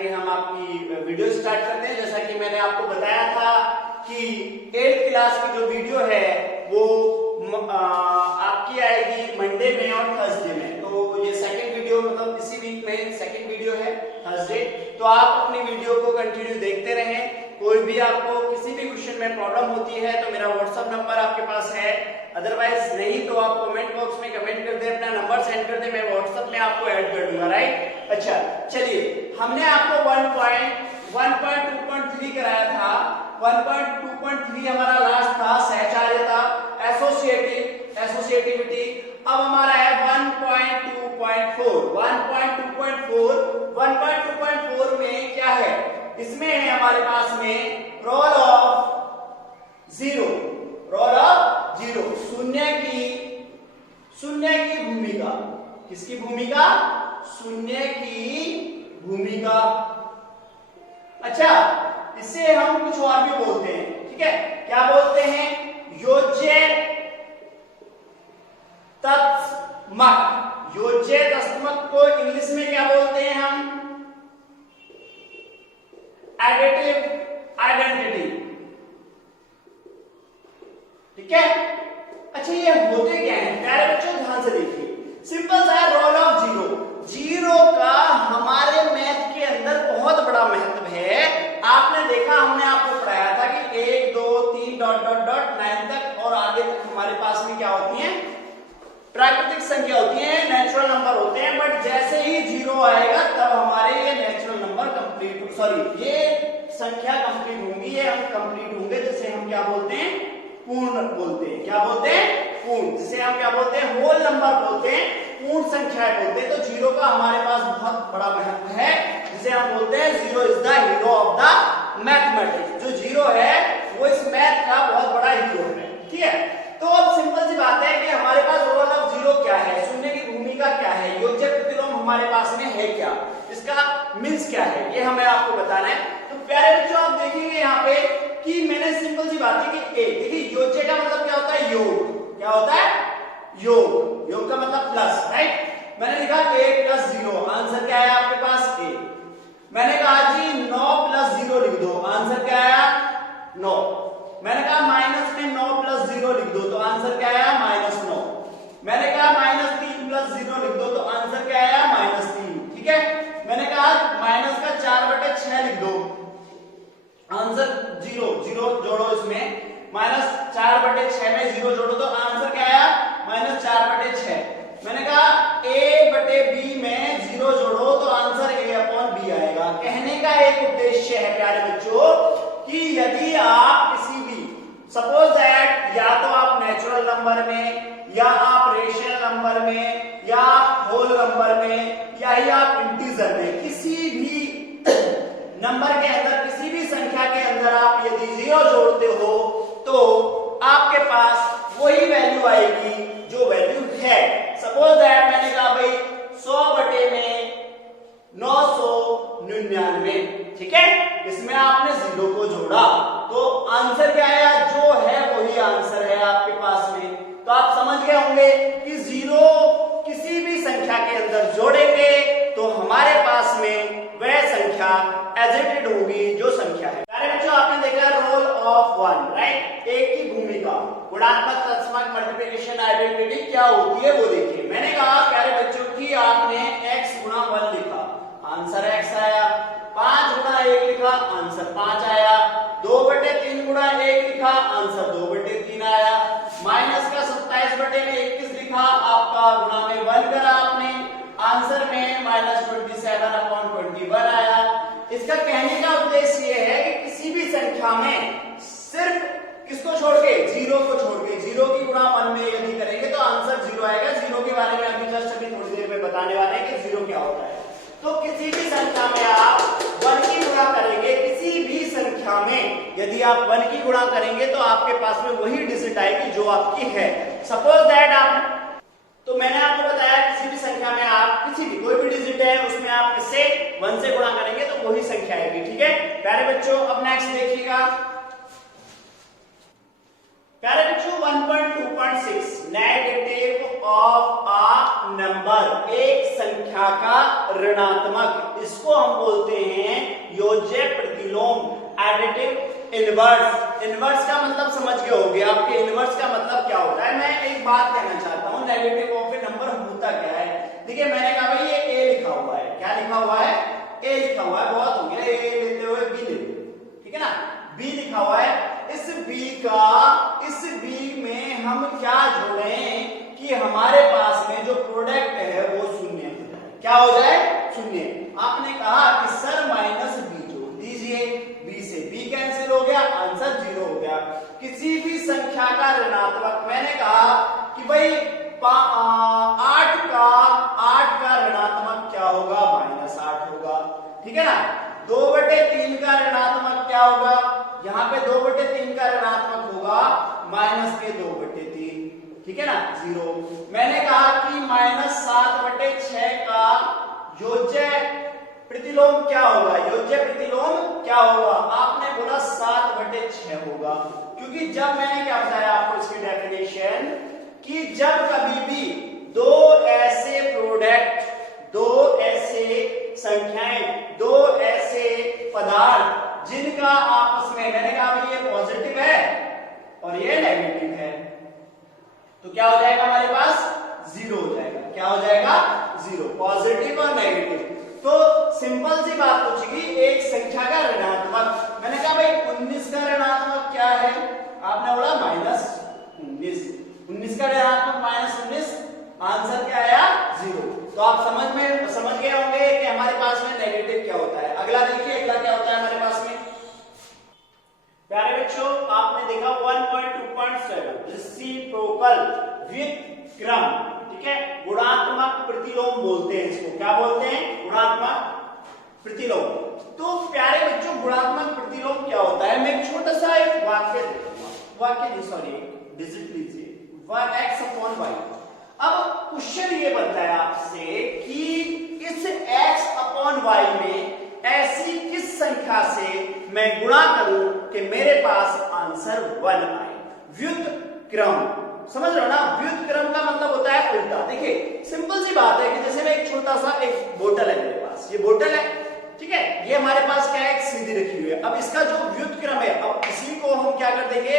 Directly हम आपकी video start करते हैं। जैसा कि मैंने आपको बताया था कि 8th क्लास की जो वीडियो है वो आपकी आएगी मंडे में और थर्सडे में। तो ये सेकंड वीडियो मतलब इसी वीक में सेकंड वीडियो है थर्सडे। तो आप अपनी वीडियो को कंटिन्यू देखते रहें। कोई भी आपको किसी भी क्वेश्चन में प्रॉब्लम होती है तो मेरा व्हाट्सएप नंबर आपके पास है, अदरवाइज नहीं तो आप कमेंट बॉक्स में कमेंट कर दे, अपना नंबर सेंड कर दे, मैं व्हाट्सएप में आपको ऐड कर दूंगा। राइट, अच्छा चलिए, हमने आपको 1.2.3 कराया था। 1.2.3 हमारा लास्ट था, सहचार्यता, एसोसिएटिविटी। अब हमारा है 1.2.4। 1.2.4 में क्या है, इसमें है हमारे पास में रोल ऑफ जीरो। शून्य की भूमिका। किसकी भूमिका? शून्य की भूमिका। अच्छा, इससे हम कुछ और भी बोलते हैं, ठीक है? क्या बोलते हैं? योज्य तत्समक को इंग्लिश में क्या बोलते हैं हम? एडिटिव आइडेंटिटी, ठीक है? अच्छा, ये होते क्या है प्यारे बच्चों, ध्यान से देखिए। सिंपल सा है, रोल ऑफ जीरो का हमारे मैथ के अंदर बहुत बड़ा महत्व है। आपने देखा, हमने आपको पढ़ाया था कि 1 2 3 डॉट डॉट डॉट 9 तक और आगे तक हमारे पास में क्या होती है? प्राकृतिक संख्या होती है, नेचुरल नंबर होते हैं। बट जैसे ही जीरो आएगा तब हमारे ये नेचुरल नंबर कंप्लीट, सॉरी ये संख्या कंप्लीट होंगी, ये हम कंप्लीट होंगे, जिसे हम क्या बोलते हैं? पूर्ण बोलते हैं। क्या बोलते हैं? पूर्ण। जिसे हम क्या बोलते हैं? होल नंबर बोलते हैं, पूर्ण संख्याएं बोलते हैं। तो जीरो का हमारे पास बहुत बड़ा महत्व है, जिसे हम बोलते हैं zero is the hero of the mathematics. जो जीरो है वो इस मैथ का बहुत बड़ा हीरो है, ठीक है? तो अब सिंपल सी बात है कि हमारे पास रोल ऑफ जीरो क्या है, शून्य की भूमिका क्या है, योज्य प्रतिलोम हमारे पास में है क्या, इसका मीन्स क्या है, ये हमें आपको बताना है। तो प्यारे बच्चों, आप देखेंगे यहाँ पे कि मैंने सिंपल सी बात है कि देखिए योज्य का मतलब क्या होता है? योग। क्या होता है? योग का मतलब प्लस, राइट? मैंने लिखा a + 0, आंसर क्या है आपके पास? a। मैंने कहा जी 9 + 0 लिख दो, आंसर क्या आया? 9। मैंने कहा माइनस में 9 + 0 लिख दो, तो आंसर क्या आया? -9। मैंने कहा -3 + 0 लिख दो, तो आंसर क्या आया? -3, ठीक है? मैंने कहा माइनस का 4/6 लिख दो, आंसर 0 जोड़ो, इसमें -4/6 में 0 जोड़ो तो आंसर क्या आया? -4/6। मैंने कहा a/b में 0 जोड़ो तो आंसर a/b आएगा। कहने का एक उद्देश्य है प्यारे बच्चों कि यदि आप किसी भी, सपोज दैट, या तो आप नेचुरल नंबर में, या आप रेशनल नंबर में, या आप होल नंबर में, या ही आप इंटीजर में, किसी भी नंबर के अंदर, किसी भी संख्या के अंदर आप यदि 0 जोड़ते हो तो आपके पास वही वैल्यू आएगी जो वैल्यू है। सपोज दैट मैंने कहा भाई 100/999, ठीक है? इसमें आपने 0 को जोड़ा तो आंसर क्या आया? जो है वही आंसर है आपके पास में। तो आप समझ गए होंगे कि 0 किसी भी संख्या के अंदर जोड़ेंगे तो हमारे पास में वह संख्या एजिटेड होगी जो संख्या है। प्यारे बच्चों, आपने देखा रोल ऑफ 1, राइट? एक की भूमिका, गुणात्मक, तत्समक, मल्टीप्लिकेशन, आइडेंटिटी क्या होती है वो देखिए। मैंने कहा प्यारे बच्चों कि आपने x × 1 लिखा, आंसर x आया। 5 × 1 लिखा, आंसर 5 आया। 2/3 × 1 लिखा, आंसर 2/3 आया। माइनस का 27/21 लिखा, आपका गुणा में 1 करा आपने, आंसर में -27/21 आया। इसका कहने का उद्देश्य यह है कि किसी भी संख्या में सिर्फ किसको छोड़ के? 0 को छोड़ के, 0 की गुणा 1 में यदि करेंगे तो आंसर 0 आएगा। 0 के बारे में अभी थोड़ी देर में बताने वाले हैं कि 0 क्या होता है। तो किसी भी संख्या में आप 1 की गुणा करेंगे, किसी भी संख्या में यदि आप 1 की गुणा करेंगे तो आपके पास में वही डिजिट आएगी जो आपकी है। सपोज दैट आप, तो मैंने आपको बताया किसी भी संख्या में आप किसी भी कोई भी डिजिट है उसमें आप किससे? 1 से गुणा करेंगे तो वही संख्या आएगी, ठीक है प्यारे बच्चों? अब नेक्स्ट देखिएगा प्यारे बच्चों, 1.2.6 नेगेटिव ऑफ अ नंबर, एक संख्या संख्या का ऋणात्मक, इसको हम बोलते हैं योज्य प्रतिलोम, एडिटिव इनवर्स। इनवर्स का मतलब समझ गए होंगे आपके, इनवर्स का मतलब क्या होता है। मैं एक बात कहना चाहता हूं, नेगेटिव ऑफ ए नंबर होता क्या है। देखिए मैंने कहा भाई ये ए लिखा हुआ है, क्या लिखा हुआ है, ए लिखा हुआ है, बहुत हो गया, ए लेते हुए बी ले लो, ठीक है ना, बी लिखा हुआ है। इस बी में हम क्या जोड़ें कि हमारे पास में जो प्रोडक्ट है वो शून्य हो जाए, क्या हो जाए, शून्य। आपने कहा कि सर माइनस बी जोड़ दीजिए, बी से बी कैंसिल हो गया, आंसर 0 हो गया। किसी भी संख्या का ऋणात्मक, मैंने कहा कि भाई 8 का ऋणात्मक क्या होगा, -8 होगा, ठीक है ना। 2/3 का ऋणात्मक क्या होगा, यहाँ पे 2/3 का ऋणात्मक होगा -2/3, ठीक है ना, 0। मैंने कहा कि -7/6 का योज्य प्रतिलोम क्या होगा, योज्य प्रतिलोम क्या होगा, आपने बोला 7/6 होगा। क्योंकि जब मैंने क्या बताया आपको इसकी डेफिनेशन, कि जब कभी भी दो ऐसे प्रोडक्ट, दो ऐसे संख्याएं, दो ऐसे पदार्थ जिनका आपस में, मैंने कहा भाई ये पॉजिटिव है और ये नेगेटिव है, तो क्या हो जाएगा हमारे पास, 0 हो जाएगा। क्या हो जाएगा, 0, पॉजिटिव और नेगेटिव। तो सिंपल सी बात पूछेगी, एक संख्या का ऋणात्मक, मैंने कहा भाई 19 का ऋणात्मक क्या है, आपने बोला -19, 19 का ऋणात्मक -19, आंसर क्या आया, 0। तो आप समझ गए होंगे कि हमारे पास में नेगेटिव क्या होता है। अगला देखिए, अगला क्या होता है हमारे पास में। प्यारे बच्चों, आपने देखा 1.2.7 रेसिप्रोकल व्युत्क्रम, ठीक है, गुणात्मक प्रतिलोम बोलते हैं इसको, क्या बोलते हैं, गुणात्मक प्रतिलोम। तो प्यारे बच्चों, गुणात्मक प्रतिलोम क्या होता है, मैं एक छोटा सा एक वाक्य डिजिट लीजिए, x/y। अब क्वेश्चन ये बनता है आपसे कि इस x/y में ऐसी किस संख्या से मैं गुणा करूं कि मेरे पास आंसर 1 आए। व्युत्क्रम, समझ रहे हो ना, व्युत्क्रम का मतलब होता है उल्टा। देखिए सिंपल सी बात है कि जैसे मैं एक छोटा सा एक बोतल है मेरे पास, ये बोतल है, ठीक है, ये हमारे पास क्या है, एक सीधी रखी हुई है। अब इसका जो व्युत्क्रम है, अब इसी को हम क्या कर देंगे,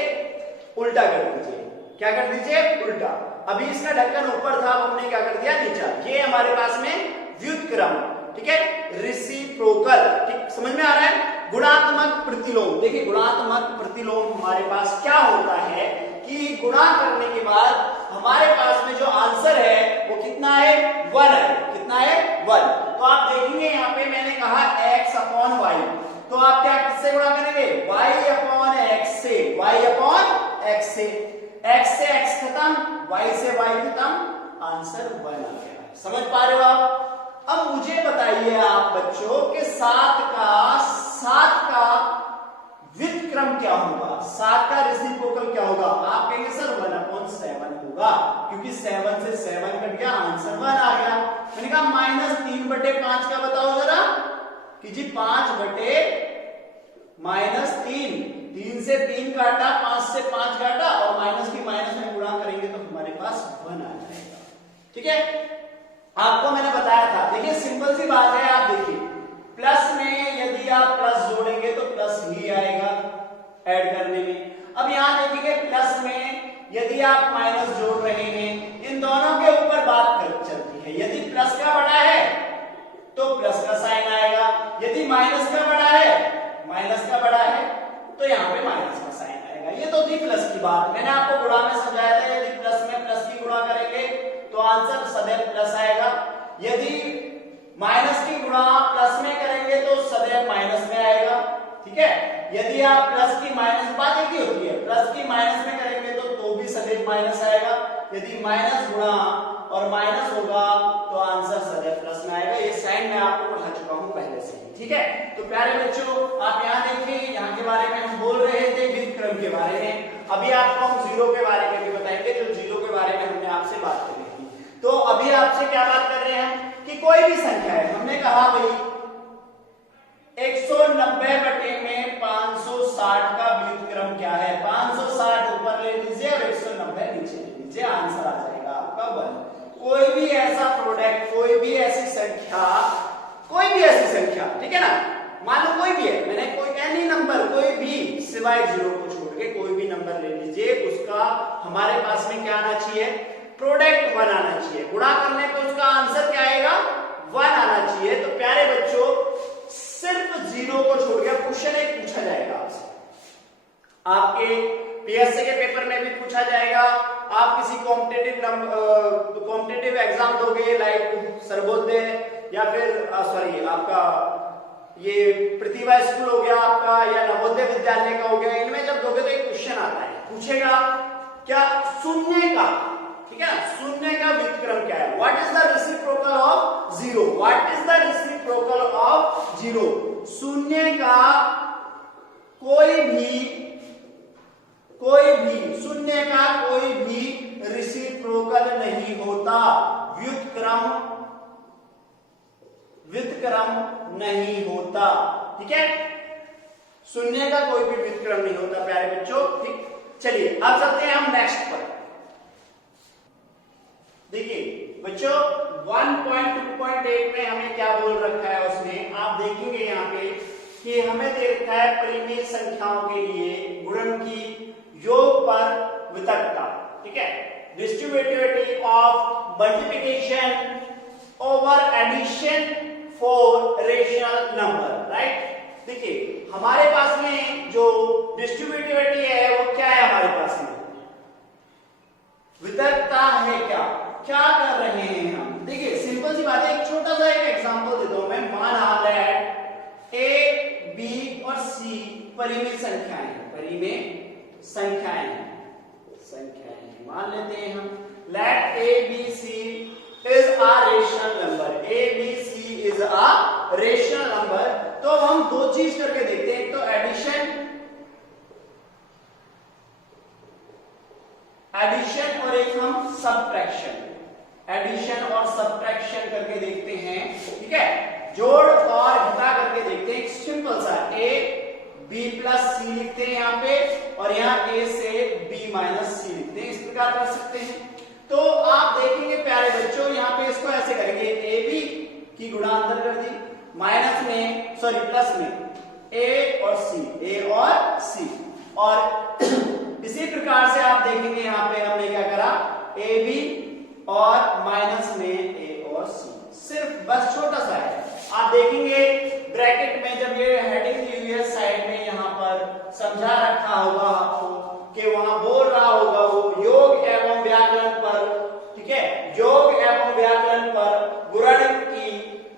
उल्टा कर दीजिए, क्या कर दीजिए, उल्टा। अभी इसका ढक्कन ऊपर था, अब हमने क्या कर दिया, नीचा। ये हमारे पास में व्युत्क्रम, ठीक है, रेसिप्रोकल, ठीक, समझ में आ रहा है। गुणात्मक प्रतिलोम, देखिए गुणात्मक प्रतिलोम हमारे पास क्या होता है कि गुणा करने के बाद हमारे पास में जो आंसर है वो कितना है, 1 है, कितना है, 1। तो आप देखेंगे यहाँ पे मैंने कहा x/y, तो आप क्या किससे गुणा करेंगे, y/x से, y/x से, x से x खत्म, y से y खत्म, आंसर 1 आ गया। समझ पा रहे हो आप। अब मुझे बताइए आप बच्चों के 7 का व्युत्क्रम क्या होगा, 7 का रेसिप्रोकल क्या होगा। आप कहेंगे सर 1/7 होगा, क्योंकि 7 से 7 कट गया, आंसर 1 आ गया। मैंने कहा -3/5 का बताओ जरा, कि जी 5/-3, 3 से 3 काटा, 5 से 5 काटा, और माइनस की माइनस में गुणा करेंगे तो हमारे पास 1 आ जाएगा, ठीक है। आपको मैंने बताया था, देखिए सिंपल सी बात है, आप देखिए प्लस में यदि आप प्लस जोड़ेंगे तो प्लस ही आएगा ऐड करने में। अब यहां देखिए प्लस में यदि आप माइनस जोड़ रहे हैं, इन दोनों के ऊपर बात चलती है। यदि प्लस का बड़ा है तो प्लस का साइन आएगा, यदि माइनस का बड़ा है, माइनस का बड़ा है तो यहाँ पे माइनस का साइन आएगा। ये तो थी प्लस की बात, मैंने आपको गुणा में समझाया था, यदि प्लस में प्लस की गुणा करेंगे तो आंसर सदैव प्लस आएगा, यदि माइनस की गुणा प्लस में करेंगे तो सदैव माइनस में आएगा, ठीक है। यदि आप प्लस की माइनस, बात एक ही होती है, प्लस की माइनस में करेंगे तो भी सदैव माइनस आएगा, यदि माइनस गुणा और माइनस होगा तो आंसर सदैव प्लस में आएगा। ये साइन मैं आपको पढ़ा चुका हूं पहले से, ठीक है। तो प्यारे बच्चों आप यहाँ देखिए, यहाँ के बारे में हम बोल रहे थे व्युत्क्रम के बारे में। अभी आपको हम जीरो के बारे में भी बताएंगे, जो जीरो के बारे में हमने आपसे बात करी थी। तो अभी आपसे क्या बात कर रहे हैं कि कोई भी संख्या है, हमने कहा भाई 190 में 560 का व्युत्क्रम क्या है, 560 ऊपर ले लीजिए और 190 नीचे ले लीजिए, आंसर आ जाएगा आपका 1। कोई भी ऐसा प्रोडक्ट कोई भी ऐसी संख्या, ठीक है ना, मान लो कोई भी है, मैंने कोई एनी नंबर, कोई भी सिवाय जीरो को छोड़ के कोई भी नंबर ले लीजिए, उसका हमारे पास में क्या आना चाहिए, प्रोडक्ट 1 आना चाहिए। गुणा करने पे उसका आंसर क्या आएगा, 1 आना चाहिए। तो प्यारे बच्चों, सिर्फ जीरो को छोड़ के क्वेश्चन एक पूछा जाएगा आपसे, आपके पीएससी के पेपर में भी पूछा जाएगा, आप किसी कॉम्पिटिटिव एग्जाम दोगे लाइक सर्वोदय या फिर सॉरी आपका ये प्रतिभा स्कूल हो गया आपका, या नवोदय विद्यालय का हो गया, इनमें जब दोगे तो एक क्वेश्चन आता है, पूछेगा क्या, शून्य का, ठीक है, शून्य का व्युत्क्रम क्या है, what is the reciprocal of zero, what is the reciprocal of zero. शून्य का कोई भी शून्य का कोई भी रेसिप्रोकल नहीं होता, व्युत्क्रम नहीं होता, ठीक है, शून्य का कोई भी व्युत्क्रम नहीं होता प्यारे बच्चों, ठीक। चलिए अब चलते हैं हम नेक्स्ट पर। देखिए बच्चों 1.2.8 में हमें क्या बोल रखा है उसने, आप देखेंगे यहाँ पे कि हमें दे रखा है परिमेय संख्याओं के लिए गुणन की योग पर वितरकता, ठीक है, distributivity of multiplication over addition for rational number, right. देखिए हमारे पास में जो डिस्ट्रीब्यूटिविटी है वो क्या है, हमारे पास में वितरकता है, क्या कर रहे हैं हम। देखिए सिंपल सी बात है, एक छोटा सा एक एग्जांपल देता हूं मैं, माना लेट ए बी और सी परिमेय संख्याएं मान लेते हैं हम, let A B C is a rational number, A B C is a rational number. तो हम दो चीज करके देखते हैं, तो एडिशन और एक हम सब्ट्रैक्शन, एडिशन और सब्ट्रैक्शन करके देखते हैं, ठीक है, जोड़ और घटा करके देखते हैं। सिंपल सा ए बी प्लस सी लिखते हैं यहाँ पे, और यहाँ ए से बी माइनस सी लिखते हैं, इस प्रकार कर सकते हैं। तो आप देखेंगे प्यारे बच्चों, यहाँ पे इसको ऐसे करेंगे, ए बी की गुणा अंदर कर दी, माइनस में सॉरी प्लस में ए और सी, और इसी प्रकार से आप देखेंगे यहाँ पे हमने क्या करा, ए बी और माइनस में ए और सी, सिर्फ बस छोटा सा है। आप देखेंगे ब्रैकेट में जब ये हेडिंग दी हुई है साइड में, यहाँ पर समझा रखा होगा आपको कि वहां बोल रहा होगा वो योग एवं व्याकरण पर, ठीक है, योग एवं व्याकरण पर गुणन की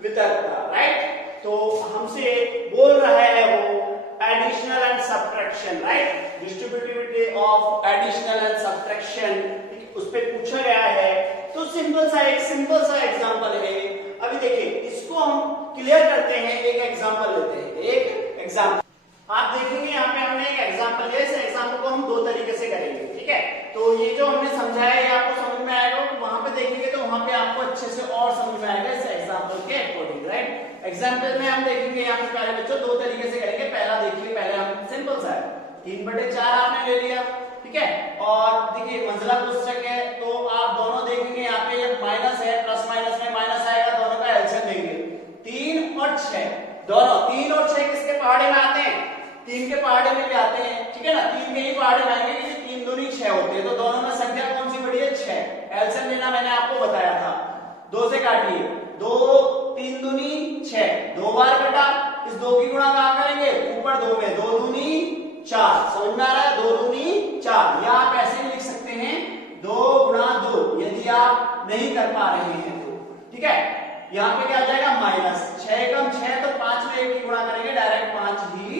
वितरकता, राइट। तो हमसे बोल रहा है वो additional and subtraction, right, distributivity of additional and subtraction, उस पे पूछा गया है। तो सिंपल सा एग्जांपल है। अभी देखिए इसको हम क्लियर करते हैं, एक एग्जांपल लेते हैं, एक एग्जांपल आप देखेंगे यहाँ पे हमने एक एग्जांपल लिया, इस एग्जांपल को हम दो तरीके से करेंगे, ठीक है। तो ये जो हमने समझाया ये आपको समझ में आएगा, तो वहां पे देखेंगे तो वहां पे आपको अच्छे से और समझ में आएगा इस एग्जांपल के अकॉर्डिंग, राइट। एग्जांपल में हम देखेंगे यहाँ पे प्यारे बच्चों दो तरीके से करेंगे। पहला देखिए, पहले हम सिंपल सा है, 3/4 आपने ले लिया, ठीक है, और देखिए मंजिला पुस्तक है, तो आप दोनों देखेंगे यहाँ पे माइनस है, प्लस माइनस में माइनस आएगा, दोनों का एलसीएम लेंगे, 3 और 6, दोनों 3 और 6 किसके पहाड़े में आते हैं, 3 के पहाड़े में भी आते हैं, ठीक है ना, 3 के ही पहाड़े में आएंगे, क्योंकि 3 दूनी 6 होते हैं, तो दोनों में संख्या कौन सी बड़ी है, 6। एलसीएम लेना मैंने आपको बताया था, 2 से काटिए, 2 3 दूनी 6, 2 बार कटा, इस 2 की गुणा कहां करेंगे, ऊपर 2 में, 2 दूनी 4, समझ में आ रहा है, 2 दूनी 4, या आप ऐसे भी लिख सकते हैं 2 गुणा 2, यदि आप नहीं कर पा रहे हैं तो, ठीक है। यहाँ पे क्या आ जाएगा माइनस, 6 कम 6, तो 5 में 1 की गुणा करेंगे, डायरेक्ट 5 ही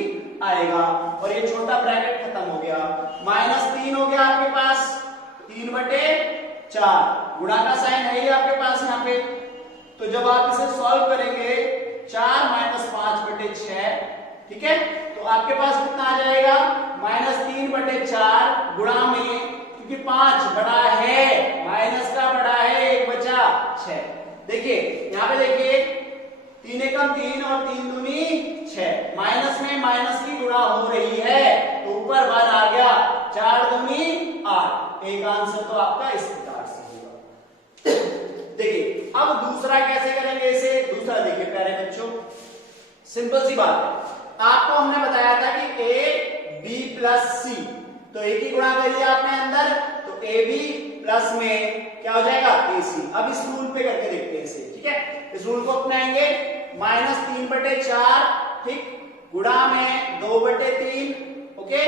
आएगा, और ये छोटा ब्रैकेट खत्म हो गया, -3 हो गया आपके पास, 3/4, गुणा का साइन है ही आपके पास यहाँ पे। तो जब आप इसे सॉल्व करेंगे 4 - 5/6, ठीक है, तो आपके पास कितना आ जाएगा, -3/4 गुणा में, क्योंकि 5 बड़ा है, माइनस का बड़ा है, 1 बचा 6। देखिए यहाँ पे देखिए 3 एकम 3 और 3 दूनी 6, माइनस में माइनस की गुणा हो रही है, तो ऊपर 1 आ गया, 4 दूनी 8, एक आंसर तो आपका इस प्रकार से होगा। देखिए अब दूसरा कैसे करेंगे इसे, दूसरा देखिए प्यारे बच्चों, सिंपल सी बात है, आपको हमने बताया था कि ए बी प्लस सी, तो एक ही गुणा करिए आपने अंदर, तो ए बी प्लस में क्या हो जाएगा ए सी। अब इस रूल पे करके देखते हैं इसे, ठीक है, इस रूल को अपनाएंगे, -3/4, ठीक, गुणा में 2/3, ओके,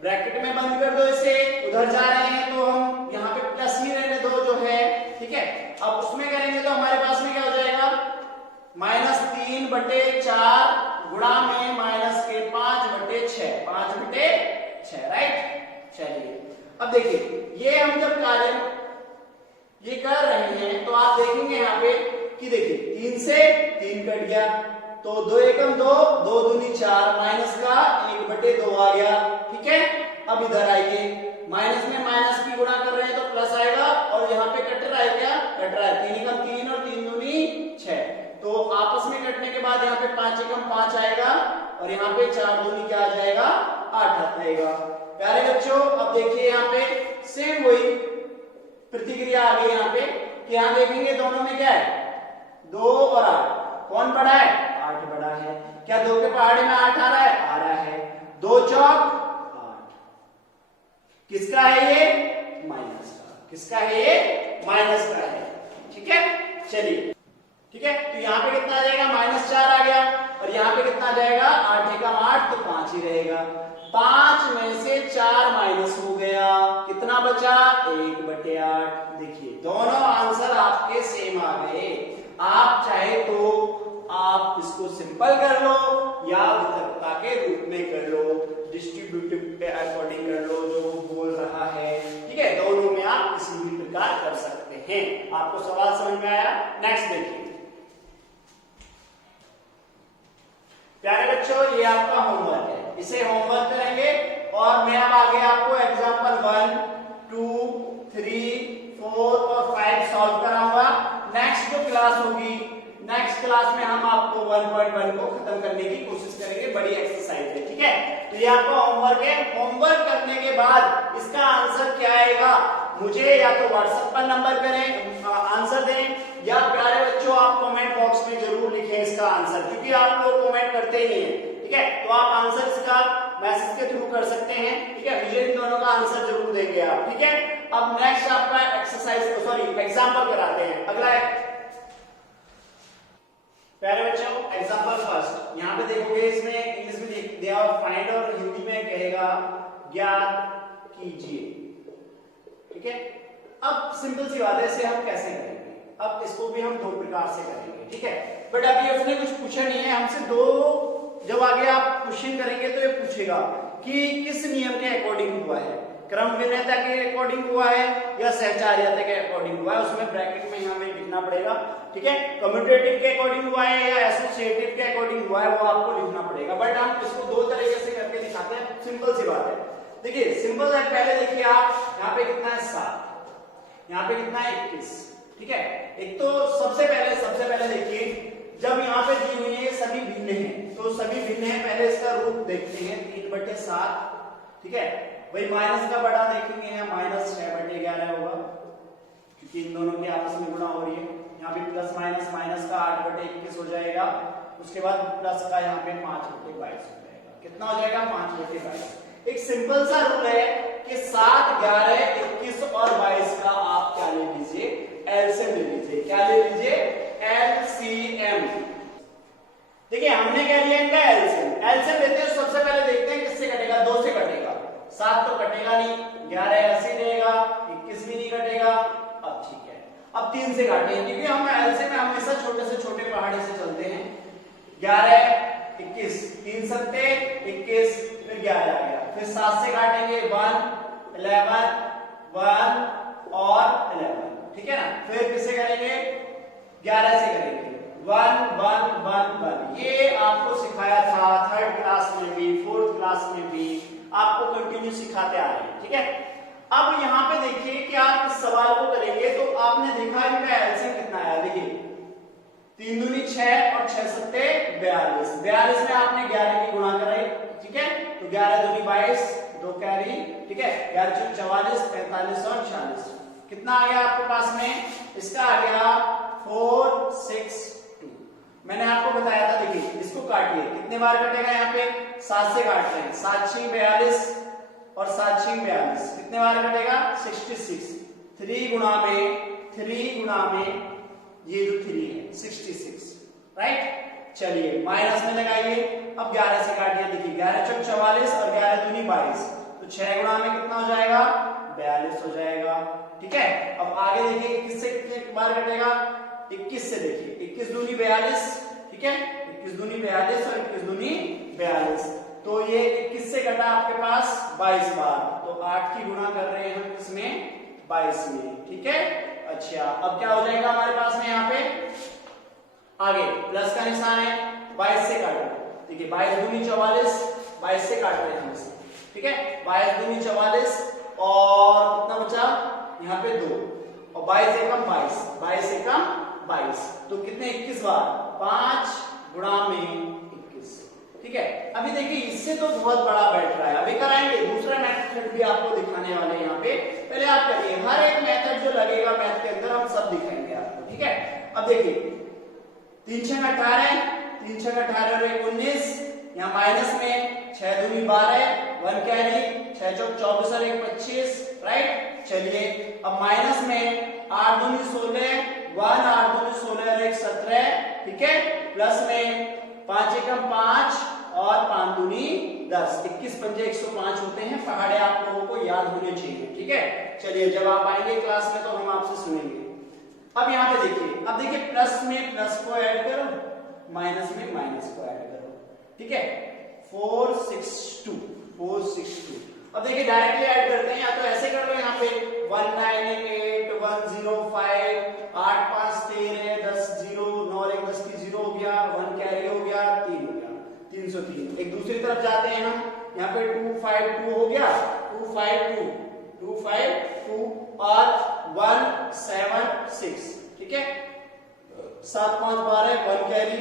ब्रैकेट में बंद कर दो इसे, उधर जा रहे हैं तो हम यहाँ पे प्लस ही रहने दो जो है, ठीक है। अब उसमें करेंगे तो हमारे पास में क्या हो जाएगा, -3/4 गुणा में -5/6, 5/6, राइट। चलिए अब देखिए, ये हम जब कार्य ये कर रहे हैं तो आप देखेंगे यहाँ पे कि देखिए 3 से 3 कट गया, तो 2 एकम 2, 2 दूनी 4, माइनस का 1/2 आ गया, ठीक है। अब इधर आइए, माइनस में माइनस की गुणा कर रहे हैं तो प्लस आएगा, और यहाँ पे कट रहा है, क्या कट रहा है, 3 एकम 3 और 3 दूनी 6, तो आपस में कटने के बाद यहाँ पे 5 एकम 5 आएगा, और यहाँ पे 4 दूनी क्या आ जाएगा, 8 आएगा। प्यारे बच्चों अब देखिए यहाँ पे सेम वही प्रतिक्रिया आ गई यहाँ पे, कि यहाँ देखेंगे दोनों में क्या है, 2 और 8, कौन बड़ा है, 8 बड़ा है। क्या 2 के पहाड़े में 8 आ रहा है, आ रहा है, 2 चौक 8, किसका है ये, माइनस का, किसका है ये, माइनस का है, ठीक है। चलिए ठीक है, तो यहाँ पे कितना आ जाएगा, -4 आ गया, और यहाँ पे कितना आ जाएगा, 8 एकम 8, तो 5 ही रहेगा, 5 में से 4 माइनस हो गया, कितना बचा, 1/8। देखिए दोनों आंसर आपके सेम आ गए। आप चाहे तो आप इसको सिंपल कर लो या वितरकता के रूप में कर लो, डिस्ट्रीब्यूटिव के अकॉर्डिंग कर लो, जो वो बोल रहा है, ठीक है, दोनों में आप किसी भी प्रकार कर सकते हैं। आपको सवाल समझ में आया? नेक्स्ट देखिए प्यारे बच्चों, ये आपका होमवर्क है, इसे होमवर्क करेंगे, और मैं अब आगे आपको एग्जांपल 1, 2, 3, 4 और 5 सॉल्व कराऊंगा। नेक्स्ट जो क्लास होगी, नेक्स्ट क्लास में हम आपको 1.1 को खत्म करने की कोशिश करेंगे, बड़ी एक्सरसाइज है, ठीक है। तो ये आपका होमवर्क है, होमवर्क करने के बाद इसका आंसर क्या आएगा, मुझे या तो व्हाट्सएप पर नंबर करें, आंसर दें, या प्यारे बच्चों आप कमेंट बॉक्स में जरूर लिखें इसका आंसर, क्योंकि आप लोग कमेंट करते ही नहीं है, ठीक है, तो आप आंसर इसका मैसेज के थ्रू कर सकते हैं, ठीक है, मुझे इन दोनों का आंसर जरूर देंगे आप, ठीक है। अब नेक्स्ट आपका एक्सरसाइज, सॉरी एग्जांपल कराते हैं, अगला प्यारे बच्चों एग्जांपल फर्स्ट, यहाँ पे देखोगे इसमें इंग्लिश में दिया हुआ फाइंड, और हिंदी में कहेगा ज्ञात कीजिए, ठीक है। अब सिंपल सी बात है, इसे हम कैसे करेंगे, अब इसको भी हम 2 प्रकार से करेंगे, ठीक है, बट अभी उसने कुछ पूछा नहीं है हमसे, 2 जब आगे आप क्वेश्चन करेंगे तो ये पूछेगा कि किस नियम के अकॉर्डिंग हुआ है, क्रम विनयता के अकॉर्डिंग हुआ है या सहचार्यता के अकॉर्डिंग हुआ है, उसमें ब्रैकेट में हमें लिखना पड़ेगा, ठीक है, कम्यूटेटिव के अकॉर्डिंग हुआ है या एसोसिएटिव के अकॉर्डिंग हुआ है, वो आपको लिखना पड़ेगा, बट हम इसको 2 तरीके से करके दिखाते हैं, सिंपल सी बात है। देखिए सिंपल है, पहले देखिए आप यहाँ पे कितना है 7, यहाँ पे कितना है 21, ठीक है। एक तो सबसे पहले देखिए, जब यहाँ पे दी हुई है सभी भिन्न हैं, तो सभी भिन्न हैं, पहले इसका रूप देखते हैं, 3/7, ठीक है, वही माइनस का बड़ा देखेंगे, यहाँ -6/11 होगा, क्योंकि इन दोनों की आपस में गुणा हो रही है, यहाँ पे प्लस माइनस का 8/21 हो जाएगा, उसके बाद प्लस का यहाँ पे 5/22 हो जाएगा, कितना हो जाएगा 5/22। एक सिंपल सा रूल है कि 7, 11, 21 और 22 का आप क्या ले लीजिए, एलसीएम ले लीजिए, क्या ले लीजिए, एलसीएम। देखिए हमने क्या लिया इनका एलसीएम लेते हैं, सबसे पहले देखते हैं किससे कटेगा, 2 से कटेगा, 7 तो कटेगा नहीं, 11 80 देगा, 21 भी नहीं कटेगा, अब ठीक है, अब 3 से काटेंगे, क्योंकि हम एलसीएम में हमेशा छोटे से छोटे पहाड़े से चलते हैं, 11 21, 3 सत्ते 21, फिर 11 आ गया, फिर 7 से काटेंगे 1 11 1 और 11, ठीक है ना, फिर किससे करेंगे, 11 से करेंगे, 1 1 1 1, ये आपको सिखाया था 3rd क्लास में भी, 4th क्लास में भी, आपको कंटिन्यू सिखाते आ रहे हैं, ठीक है। अब यहाँ पे देखिए कि आप इस सवाल को करेंगे तो आपने देखा इनका एलसीएम कितना आया, देखिए 3 दूनी 6 और 6 सत्ते 42, 42 में आपने 11 की गुणा कराई, ठीक है, तो 11 दूनी 22, 2 कैरी, ठीक है, 11 चौक 44, 45 और 46, कितना आ गया आपके पास में, इसका आ गया 4 6 2। मैंने आपको बताया था, देखिए इसको काटिए, कितने बार कटेगा यहाँ पे 7 से काट रहे हैं, 7 6 42 और 7 6 42, कितने बार कटेगा 66। 3 गुणा में ये जो 3 है 66, राइट। चलिए माइनस में लगाइए, अब 11 से काटिए, देखिए 11 चौक 44 और 11 दूनी 22, तो 6 गुणा में कितना हो जाएगा 42 हो जाएगा, ठीक है। अब आगे देखिए 21 से कितने बार कटेगा 21 से, देखिए 21 दूनी 42, ठीक है, 21 दूनी 42 और 21 दूनी 42, तो ये 21 से कटा आपके पास 22 बार, तो 8 की गुणा कर रहे हैं हम इसमें 22 में, ठीक है। अच्छा अब क्या हो जाएगा हमारे पास में यहाँ पे आगे प्लस का निशान है, 22 से काटो, देखिए 22 दूनी 44, 22 से काट रहे हैं हम, ठीक है, 22 दूनी 44 और कितना बचा यहाँ पे 2 और 22 एकम 22, 22 एकम 22, तो कितने 21 बार, 5 गुणा में 21, ठीक है। अभी देखिए इससे तो बहुत बड़ा बैठ रहा है, अभी कराएंगे दूसरा मेथड भी आपको दिखाने वाले हैं यहाँ पे, पहले आप करिए, हर एक मेथड जो लगेगा मैथ के अंदर हम सब दिखाएंगे आपको, ठीक है। अब देखिए 3 6 18, 3 6 18 और 1 19, यहाँ माइनस में 6 दूनी 12, 1 कैरी, 6 चौक 24 और 1 25, राइट। चलिए अब माइनस में 8 दूनी 16, 1 8 दूनी 16 और 1 17, ठीक है, प्लस में 5 एकम 5 और 5 दूनी 10, 21 पंजे 105 होते हैं, पहाड़े आप लोगों को याद होने चाहिए, ठीक है। चलिए जब आप आएंगे क्लास में तो हम आपसे सुनेंगे। अब यहाँ पे देखिए, अब देखिए प्लस में प्लस को ऐड करो, माइनस में माइनस को ऐड करो, ठीक है, 462, 462। अब देखिए डायरेक्टली ऐड करते हैं, या तो ऐसे कर लो, यहाँ पे 198 105 8 5 13 10 0 9 1 10 की 0 हो गया, 1 कैरी हो गया, 3 हो गया, 303। एक दूसरी तरफ जाते हैं हम, यहाँ पे 252 हो गया, 252 252 और 176, ठीक है, 7 5 12, 1 कैरी,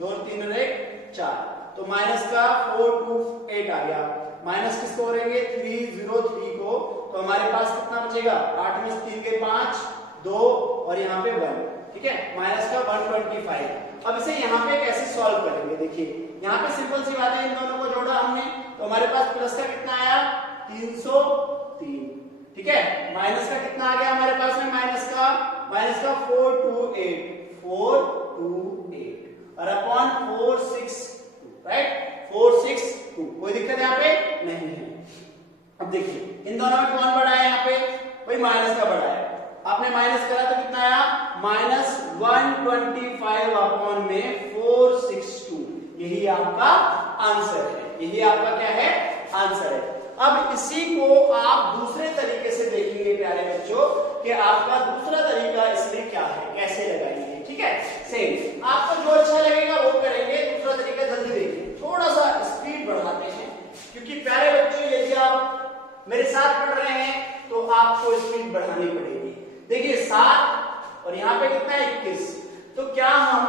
2 3 और 1 4, तो माइनस का 428 आ गया। माइनस किसको करेंगे 303 को, तो हमारे पास कितना बचेगा 8 में 3 के 5 2 और यहाँ पे 1, ठीक है, माइनस का 125। अब इसे यहाँ पे कैसे सॉल्व करेंगे, देखिए यहाँ पे सिंपल सी बात है, इन दोनों को जोड़ा हमने तो हमारे पास प्लस का कितना आया 303, ठीक है, माइनस का कितना आ गया हमारे पास में, माइनस का 428 और अपॉन 462, राइट, 462, कोई दिक्कत यहाँ पे नहीं है। अब देखिए इन दोनों में कौन बड़ा है, यहाँ पे वही माइनस का बड़ा है, आपने माइनस करा तो कितना आया -125 अपॉन में 462, यही आपका आंसर है, यही आपका क्या है आंसर है। अब इसी को आप दूसरे तरीके से देखेंगे प्यारे बच्चों कि आपका दूसरा तरीका इसमें क्या है, कैसे लगाएंगे, ठीक है, सेम आपको जो अच्छा लगेगा वो करेंगे। दूसरा तरीका जल्दी देखिए, थोड़ा सा स्पीड बढ़ाते हैं, क्योंकि प्यारे बच्चों यदि आप मेरे साथ पढ़ रहे हैं तो आपको स्पीड बढ़ानी पड़ेगी। देखिए 7 और यहाँ पे कितना है 21, तो क्या हम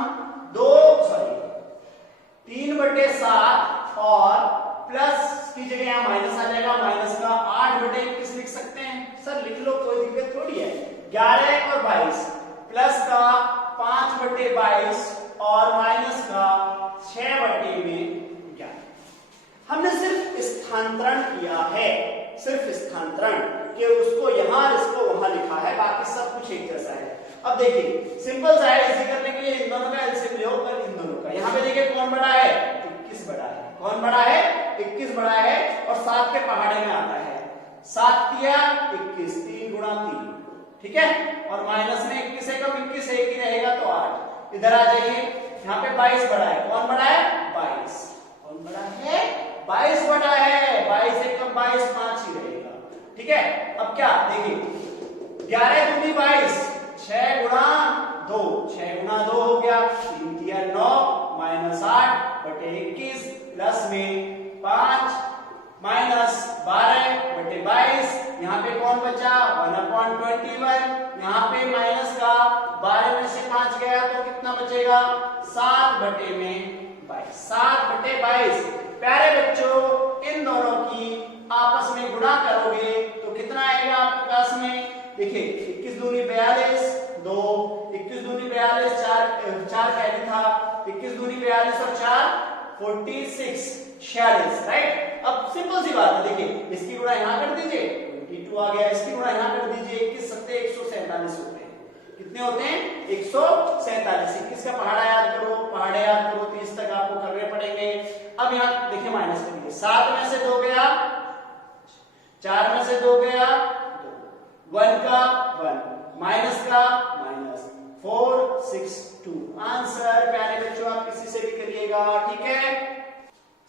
3/7 और प्लस की जगह यहाँ माइनस आ जाएगा, माइनस का 8/21 लिख सकते हैं, सर लिख लो कोई दिक्कत थोड़ी है। 11 और 22 प्लस का 5/22 और माइनस का 6/11। हमने सिर्फ स्थानांतरण किया है, सिर्फ स्थानांतरण कि उसको यहां और इसको वहां लिखा है, बाकी सब कुछ एक जैसा है। अब देखिए सिंपल सा है, इसे करने के लिए इन दोनों का एलसीएम लो और इन दोनों का, यहाँ पे देखिए कौन बड़ा है 21 बड़ा है, कौन बड़ा है 21 बड़ा है और 7 के पहाड़े में आता है, 7 तिया 21, 3 गुणा 3, ठीक है, और माइनस में 21 है, कब 21 एक ही रहेगा तो 8। इधर आ जाइए, यहाँ पे 22 बड़ा है, कौन बड़ा है 22, कौन बड़ा है 22 बड़ा है, 22 एक कम 22 5 ही रहेगा, ठीक है। अब क्या देखिए 11 दूनी 22, 6 गुणा 2, 6 गुणा 2 हो गया, 3 तिया 9 माइनस 8/21 प्लस में 5 माइनस 12/22, यहाँ पे कौन बचा 1/21, यहाँ पे माइनस का 12 में से 5 गया तो कितना बचेगा 7/22, 7/22। प्यारे बच्चों इन दोनों की आपस में गुणा करोगे तो कितना आएगा आपके पास में, देखिए 21 दूनी 42, 2 21 दूनी 42 सिंपल सी बात है, देखिए इसकी गुणा यहाँ कर दीजिए 22 आ गया, इसकी गुणा यहाँ कर दीजिए 21 सत्ते 147 होते हैं। कितने होते हैं? 147। 21 का पहाड़ा याद करो, पहाड़े याद करो, 30 तक आपको करने पड़ेंगे। अब यहाँ देखिए माइनस करिए, 7 में से 2 गया, 4 में से 2 गया 2, 1 का 1, माइनस का माइनस, 4 6 2। आंसर प्यारे बच्चों आप किसी से भी करिएगा, ठीक है।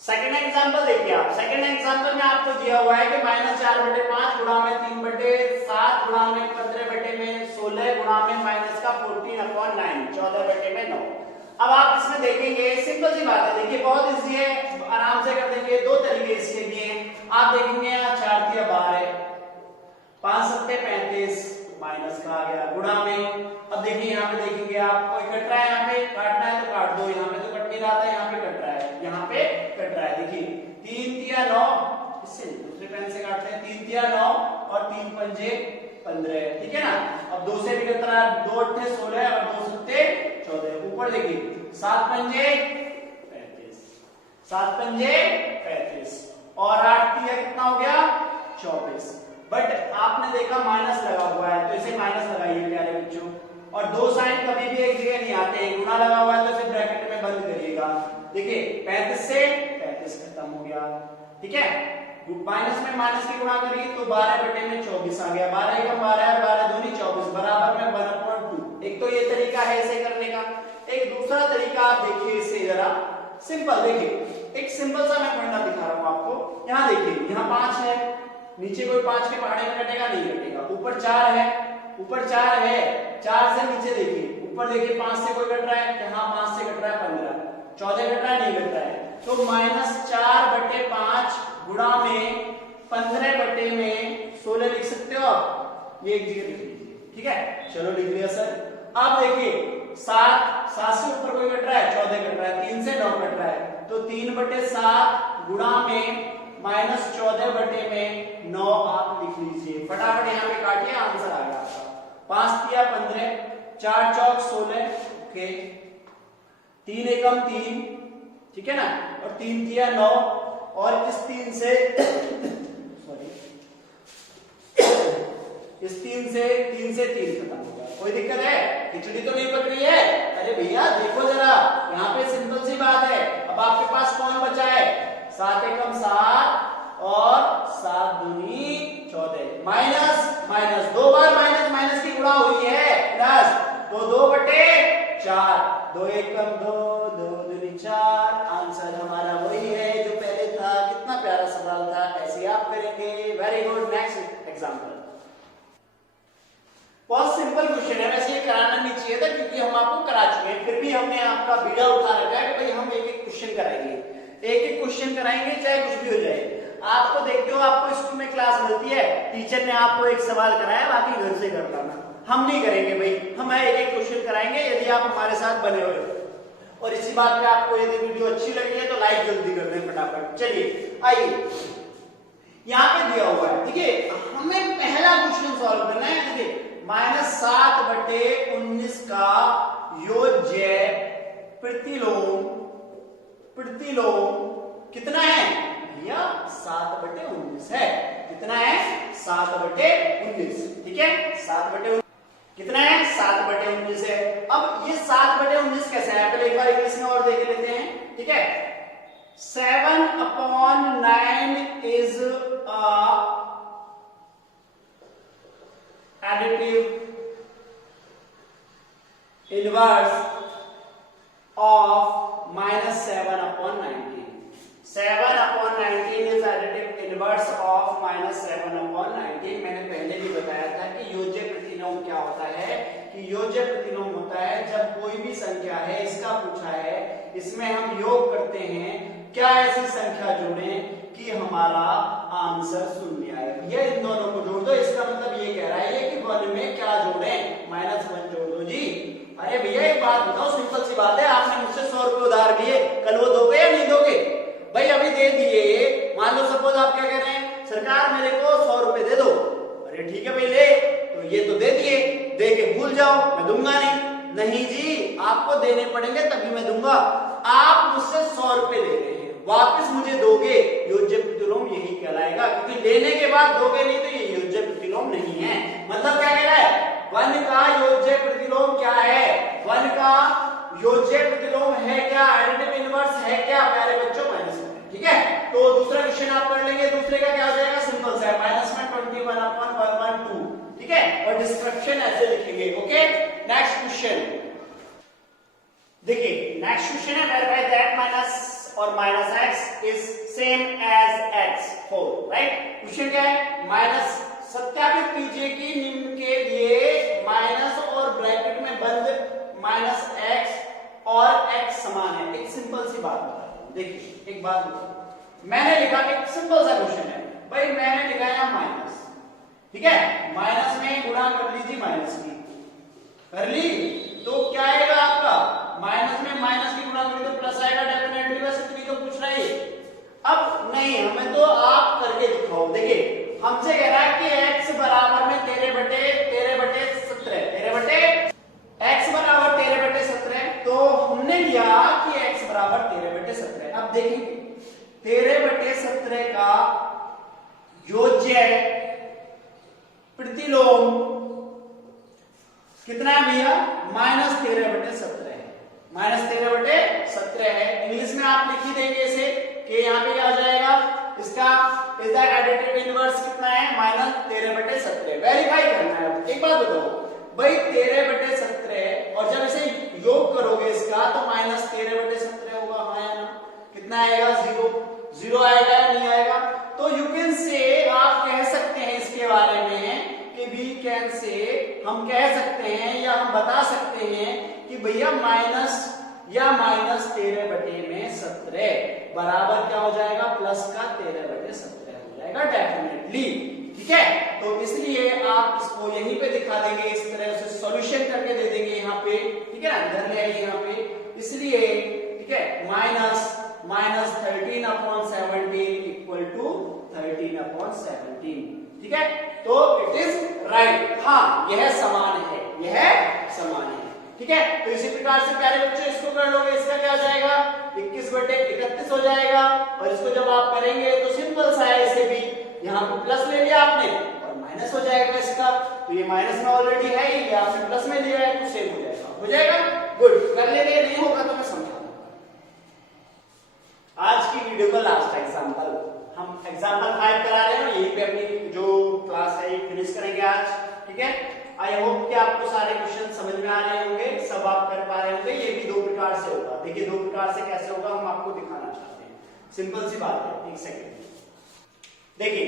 सेकंड एग्जांपल देखिए आप, सेकंड एग्जांपल में आपको दिया हुआ है कि -4/5 गुणा में 3/7 गुणा में 15/16 गुणा में माइनस का 14/9 14/9। अब आप इसमें देखेंगे सिंपल सी बात है, देखिए बहुत इजी है, आराम से कर देंगे। दो तरीके इसके दिए हैं, आप देखेंगे यहाँ 4 तिया 12, 5 सत्ते 35 माइनस का आ गया गुणा में। अब देखिए यहाँ पे देखेंगे आप, कोई कट रहा है, यहाँ पे काटना है तो काट दो, यहाँ पे तो कट नहीं रहा था, यहाँ पे कट रहा है, यहाँ पे कट रहा है। देखिए 3 तिया 9, इससे दूसरे पेन से काटते हैं, 3 तिया 9 और 3 पंजे 15, ठीक है ना। अब 2 से भी कट रहा है, 2 अट्ठे 16 और 2 सत्ते 14। ऊपर देखिए 7 पंजे 35, 7 पंजे 35 और 8 तिया कितना हो गया 24। बट आपने देखा माइनस लगा हुआ है तो इसे माइनस लगाइए प्यारे बच्चों, और दो साइन कभी भी एक जगह नहीं आते हैं। गुणा लगा हुआ है तो इसे ब्रैकेट में बंद करिएगा। देखिए 35 से 35 खत्म हो गया, ठीक है। माइनस में माइनस की गुणा करिए तो 12/24 आ गया, 12 एकम 12 और 12 दूनी 24 बराबर में 1/2। एक तो ये तरीका है इसे करने का। एक दूसरा तरीका आप देखिए इसे जरा सिंपल, देखिए एक सिंपल सा मैं फंडा दिखा रहा हूं आपको। यहाँ देखिए, यहाँ 5 है, नीचे कोई 5 के पहाड़े में कटेगा नहीं कटेगा। ऊपर 4 है, ऊपर 4 है, 4 से नीचे देखिए, ऊपर देखिए 5 से कोई कट रहा है, यहाँ 5 से कट रहा है 15, 14 कट रहा है नहीं कट रहा है। तो -4/5 गुणा में 15/16 लिख सकते हो आप, ये एक जगह लिख लीजिए, ठीक है। चलो लिख लिया सर। अब देखिए 7 से ऊपर कोई कट रहा है 14 कट रहा है, 3 से 9 कट रहा है, तो 3/7 गुणा में -14/9 आप लिख लीजिए। फटाफट यहाँ पे काटिए, आंसर आ गया आपका। 5 तिया 15, 4 चौक 16, ओके, 3 एकम 3, ठीक है ना, और 3 तिया 9, और इस 3 से सॉरी इस 3 से 3 खत्म हो गया। कोई दिक्कत है? खिचड़ी तो नहीं पक रही है? अरे भैया देखो जरा, यहाँ पे सिंपल सी बात है। अब आपके पास कौन बचा है? 7 एकम 7 और 7 दूनी 14, माइनस माइनस, 2 बार माइनस माइनस की गुणा हुई है, प्लस तो 2/4, 2 एकम 2, 2 दूनी 4। आंसर हमारा वही है जो पहले था। कितना प्यारा सवाल था, ऐसे आप करेंगे। Very good. नेक्स्ट एग्जांपल, बहुत सिंपल क्वेश्चन है, वैसे ये कराना नहीं चाहिए था क्योंकि हम आपको करा चुके हैं, फिर भी हमने आपका बीड़ा उठा रखा है कि भाई हम एक एक क्वेश्चन कराएंगे, एक एक क्वेश्चन कराएंगे चाहे कुछ भी हो जाए। आपको देखते हो, आपको स्कूल में क्लास मिलती है, टीचर ने आपको एक सवाल कराया, बाकी घर से कर लाना। हम नहीं करेंगे भाई, हम एक एक क्वेश्चन कराएंगे यदि आप हमारे साथ बने हुए हो। और इसी बात पे आपको यदि वीडियो अच्छी लगी है तो लाइक जल्दी कर दें फटाफट। चलिए आइए, यहाँ पे दिया हुआ है, ठीक है, हमें पहला क्वेश्चन सॉल्व करना है। देखिए -7/19 का योज्य प्रतिलोम कितना है भैया? 7/19 है। कितना है? 7/19, ठीक है। 7/19 कितना है? 7/19 है। अब ये 7/19 कैसे है? पहले एक बार इंग्लिश में और देख लेते हैं, ठीक है। 7/9 is additive inverse of -7/19. 7/19 is additive inverse of -7/19। मैंने पहले भी बताया था कि योज्य प्रतिलोम क्या होता है, कि योज्य प्रतिलोम होता है जब कोई भी संख्या है, इसका पूछा है, इसमें हम योग करते हैं, क्या ऐसी संख्या जोड़ें कि हमारा आंसर 0 आए। भैया इन दोनों को जोड़ दो, इसका मतलब ये कह रहा है कि 1 में क्या जोड़ें? -1 जोड़ दो जी। अरे भैया एक बात बताओ, सिंपल सी बात है, आपने मुझसे 100 रुपए उधार लिए, कल वो दोगे या नहीं दोगे? भाई अभी दे दिए, मान लो सपोज आप क्या कह रहे हैं, सरकार मेरे को 100 रुपए दे दो। अरे ठीक है भाई ले, तो ये तो दे दिए, दे के भूल जाओ, मैं दूंगा नहीं जी, आपको देने पड़ेंगे तभी मैं दूंगा। आप मुझसे 100 रुपए ले रहे हैं, वापस मुझे दोगे, योज्य प्रतिलोम यही कहलाएगा, क्योंकि लेने के बाद दोगे नहीं तो ये योज्य प्रतिलोम नहीं है। मतलब क्या कह रहा है, वन का योज्य प्रतिलोम क्या है, वन का योज्य प्रतिलोम है क्या, एडिटिव इनवर्स है क्या प्यारे बच्चों, -1। ठीक है, तो दूसरा क्वेश्चन आप कर लेंगे, दूसरे का क्या हो जाएगा, सिंपल सा है, -21/112। ठीक है, और डिस्ट्रक्शन ऐसे लिखेंगे। ओके, नेक्स्ट क्वेश्चन देखिए, नेक्स्ट क्वेश्चन है वेरबाय दैट माइनस और minus x is same as x 4, right. Question क्या है, माइनस सत्यापित कीजिए कि निम्न के लिए माइनस और ब्रैकेट में बंद -x और x समान है। एक सिंपल सी बात बताता हूं, देखिए एक बात बताओ, मैंने लिखा, एक सिंपल सा क्वेश्चन है भाई, मैंने लिखा है माइनस, ठीक है, माइनस में गुणा कर लीजिए माइनस की, कर ली तो क्या आएगा आपका, माइनस में माइनस की गुणा करें तो प्लस आएगा डेफिनेटली, बस इतनी तो पूछ रहा है। अब नहीं, हमें तो आप करके दिखाओ। देखिए हमसे कह रहा है कि x बराबर में 13/17, x बराबर 13/17, तो हमने लिया कि x बराबर 13/17। अब देखिए 13/17 का योज्य प्रतिलोम कितना है भैया, -13/17 है, -13/17 है। इंग्लिश में आप लिख ही देंगे इसे कि यहाँ पे क्या हो जाएगा, इसका इसका एडिटिव इनवर्स कितना है, -13/17। वेरीफाई करना है। एक बात बताओ भाई, 13/17 और जब इसे योग करोगे इसका तो -13/17 होगा, हाँ या ना, कितना आएगा, 0 आएगा या नहीं आएगा। तो यू कैन से, आप कह सकते हैं इसके बारे में कि वी कैन से, हम कह सकते हैं या हम बता सकते हैं कि भैया माइनस या -13/17 बराबर क्या हो जाएगा, प्लस का 13/17 हो जाएगा डेफिनेटली। ठीक है, तो इसलिए आप इसको यहीं पे दिखा देंगे, इस तरह से सॉल्यूशन करके दे देंगे यहाँ पे, ठीक है ना, इधर ले आइए यहाँ पे, इसलिए ठीक है, -13/17 इक्वल टू 13/17। ठीक है, तो इट इज राइट, हाँ यह समान है, यह समान है। ठीक है, तो इसी प्रकार से प्यारे बच्चों इसको कर लोगे, इसका क्या हो जाएगा, 21/31 हो जाएगा, और इसको जब आप करेंगे तो सिंपल सा है, इसे भी यहाँ पे प्लस ले लिया आपने और माइनस हो जाएगा इसका, तो ये माइनस में ऑलरेडी है, ये आपने प्लस में लिया है तो सेम हो जाएगा। गुड, कर लेंगे, नहीं होगा तो मैं समझाऊंगा। आज की वीडियो का लास्ट एग्जांपल, हम एग्जांपल 5 करा रहे हैं, यहीं पे अपनी जो क्लास है ये फिनिश करेंगे आज। ठीक है, आई होप कि आपको सारे क्वेश्चन समझ में आ रहे होंगे, सब आप कर पा रहे होंगे। ये भी 2 प्रकार से होगा, देखिए 2 प्रकार से कैसे होगा हम आपको दिखाना चाहते हैं, सिंपल सी बात है। एक सेकेंड देखिए,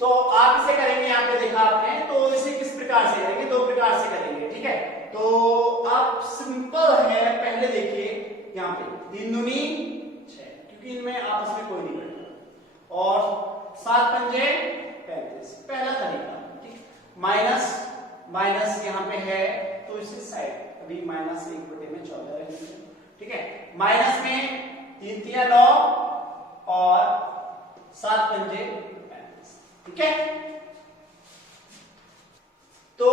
तो आप इसे करेंगे, यहाँ पे देखा आपने, तो इसे किस प्रकार से करेंगे, 2 प्रकार से करेंगे। ठीक है, तो आप सिंपल है, पहले देखिए यहाँ पे 3 दूनी 6, क्योंकि इनमें आपस में कोई नहीं बढ़ता, और 7 पंजे 35, पहला तरीका। ठीक, माइनस यहाँ पे है तो इसे साइड, अभी -1/14 रहेंगे। ठीक है, माइनस में 3 3 9 और 7 पंजे 35। ठीक है, तो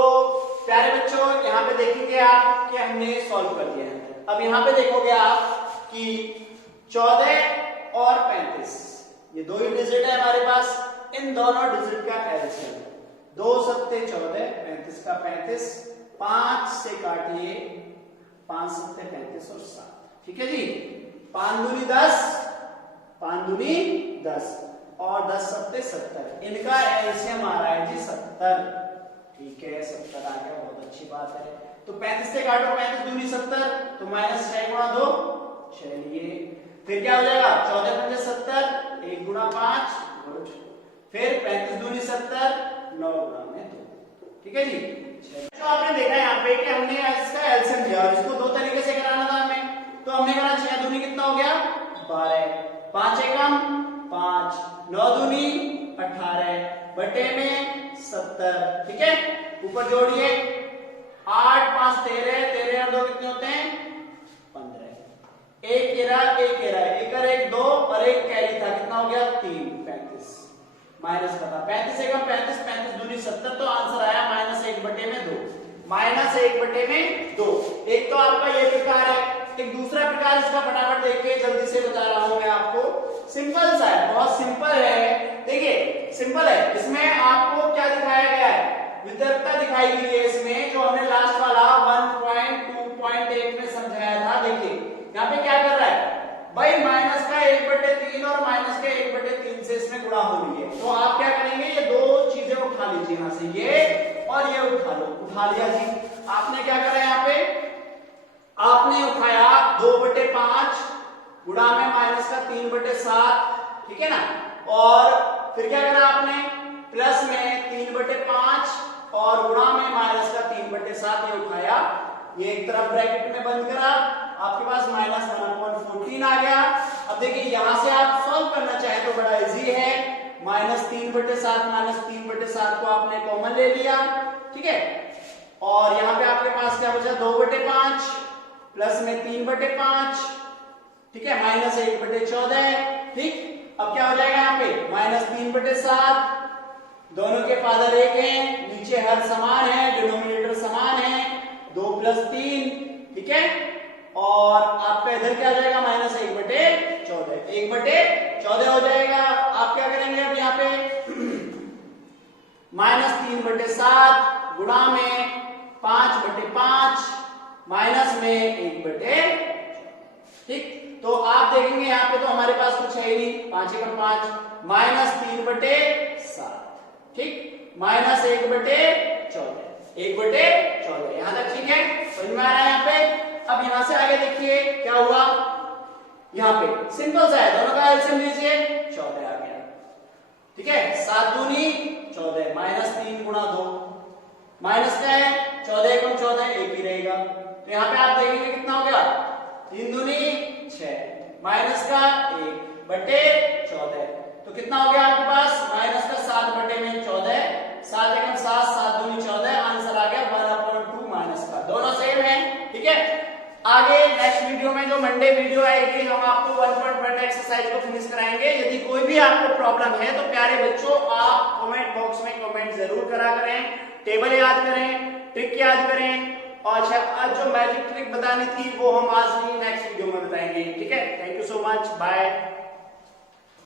प्यारे बच्चों यहाँ पे देखेंगे आप कि हमने सॉल्व कर दिया है। अब यहाँ पे देखोगे आप कि 14 और 35 ये 2 ही डिजिट है हमारे पास, इन दोनों डिजिट का एलसीएम 2 सत्ते 14, 35 का 35, 5 से काटिए, 5 सत्ते 35 और 7। ठीक है जी, 5 दूनी 10, 5 दूनी 10 और 10 सत्ते 70, इनका एलसीएम आ रहा है जी 70। ठीक है, 70 आ गया, बहुत अच्छी बात है। तो 35 से काटो, 35 दूनी 70, तो -6 गुणा 2, चलिए फिर क्या हो जाएगा, 14 पंजे 70, 1 गुणा 5, गुड, फिर 35 दूनी 70, 9 गुणा में 2। ठीक है जी, जो आपने देखा यहाँ पे कि हमने इसका एलसीएम लिया और इसको 2 तरीके से कराना था हमें, तो हमने करा 6 दूनी कितना हो गया 12, 5 एकम 5, 9 दूनी 18 बटे में 70। ठीक है, ऊपर जोड़िए, 8 5 13, 13 और 2 कितने होते हैं 15, एक एरा 1 2 और एक कैरी था, कितना हो गया 3, 35 माइनस बता, 35 एकम 35, 35 दूनी 70, तो आंसर आया -1/2, -1/2। एक तो आपका ये प्रकार है, एक दूसरा प्रकार इसका फटाफट देखिए, जल्दी से बता रहा हूं मैं आपको। सिंपल सा है, बहुत सिंपल है। देखिए सिंपल है, इसमें आपको क्या दिखाया गया है, वितरकता दिखाई गई है इसमें, जो हमने लास्ट वाला 1.2.8 में समझाया था। देखिए यहाँ पे क्या कर रहा है भाई, माइनस का 1/3 और माइनस के 1/3 से इसमें गुणा हो रही है। तो आप क्या करेंगे, ये दो चीजें उठा लीजिए यहाँ से, ये और ये उठा लो। उठा लिया जी, आपने क्या करा यहाँ पे, आपने उठाया 2/5 गुणा में माइनस का 3/7, ठीक है ना, और फिर क्या करा आपने, प्लस में 3/5 और गुणा में माइनस का 3/7 ये उठाया, ये एक तरफ ब्रैकेट में बंद करा, आपके पास -1/14 आ गया। अब देखिए यहां से आप सॉल्व करना चाहे तो बड़ा इजी है, -3/7 को आपने कॉमन ले लिया, ठीक है, और यहां पे आपके पास क्या बचा, 2/5 प्लस में 3/5, ठीक है, -1/14, ठीक। अब क्या हो जाएगा यहाँ पे, -3/7, दोनों के फादर एक हैं, नीचे हर समान है, डिनोमिनेटर समान है, 2 + 3, ठीक है, और आपका इधर क्या हो जाएगा, -1/14, 1/14 हो जाएगा। आप क्या करेंगे अब यहाँ पे, -3/7 गुणा में 5/5 माइनस में 1/14, ठीक। तो आप देखेंगे यहाँ पे तो हमारे पास कुछ है ही नहीं, 5 × 5 -3/7, ठीक, -1/14, 1/14, यहां तक ठीक है, समझ में आ रहा है यहाँ पे। अब यहां से आगे देखिए क्या हुआ, यहाँ पे सिंपल सा है, दोनों का एलसीएम लीजिए, 14 आ गया, ठीक है, 7 दूनी 14, -3 × 2, माइनस का है 14 × 14 1 ही रहेगा, तो यहाँ पे आप देखेंगे कितना हो गया, 3 दूनी 6, माइनस का 1/14, तो कितना हो गया आपके पास, माइनस का 7/14, 7 × 7, 7 दूनी 14, आंसर आ गया 1/2 माइनस का, दोनों सेम है, ठीक है। आगे नेक्स्ट वीडियो में जो मंडे वीडियो आएगी, हम आपको 1.1 एक्सरसाइज को फिनिश कराएंगे। यदि कोई भी आपको प्रॉब्लम है तो प्यारे बच्चों आप कमेंट बॉक्स में कमेंट जरूर करा करें, टेबल याद करें, ट्रिक याद करें, और आज जो मैजिक ट्रिक बतानी थी वो हम आज नहीं नेक्स्ट वीडियो में बताएंगे, ठीक है। Thank you so much, bye.